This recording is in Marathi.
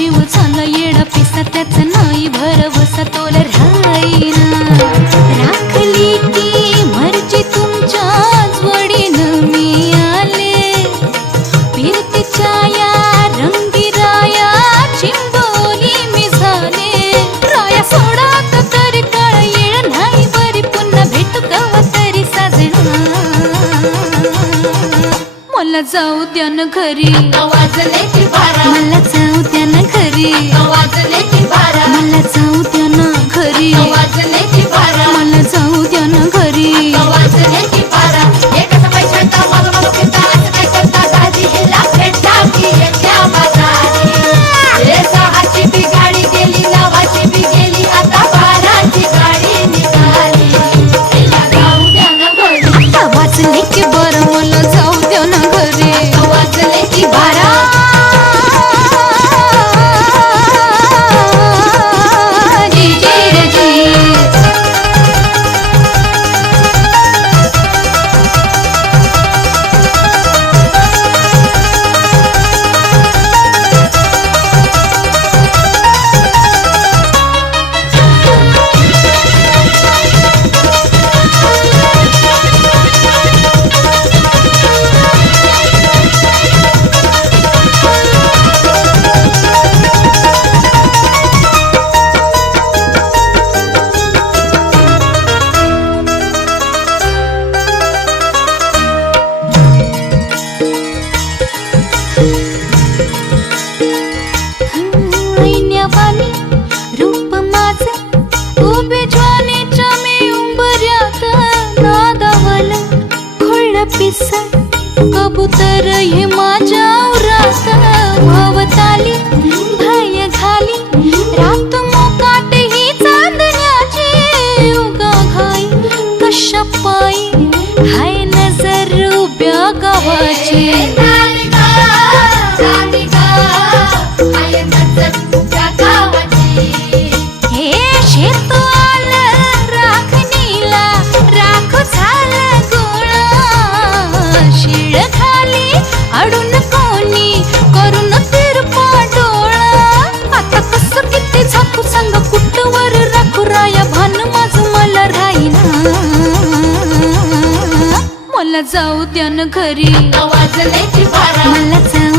जीव झाला येडा पिसा त्याचा नाही भरवसा तोल राहीना राखली की मर्जी तुमच्याच वडीनं मी आले फिरतीच्या या रंगी राया चिंबोली मी झाले राया सोडात तरी काळ येळ नाही बरी पुन्हा भेटू कवा तरी साजना मला जाऊ द्या न घरी वाजले की बारा मला जाऊ द्या न घरी वाजले की बारा मला जाऊ द्या न घरी वाजले की बारा मला जाऊ द्या न घरी वाजले की बारा एकच पैशाचा मला मला फिरता असं काय करता दाजी हिला भेटता की येत्या बाजारी रे सहाची बी गाडी गेली नवाची बी गेली आता बाराची गाडी निघाली हिला जाऊ द्या ना घरी वाजले की बरं मला जाऊ द्या न घरी वाजले की बारा जी जी रे जी ऐन्यावानी रूप माझं उभे ज्वानीच्या मी उंबऱ्यात नादावलं खुळं पिसा कबूतर हे माझ्या उरात वावताली भय घाली रात मोकाट ही चांदण्याची उगा घाई कशा पायी हाय नजर उभ्या गावाची हे शेत आलं राखणीला राख झालं गोळा शिळ खाली अडून कोणी करून तिरपा डोळा आता कसं किती झाकू सांग कुठवर राखू राया भान माझं मला राहीना मला जाऊ द्या न घरी वाजले की बारा मला जाऊ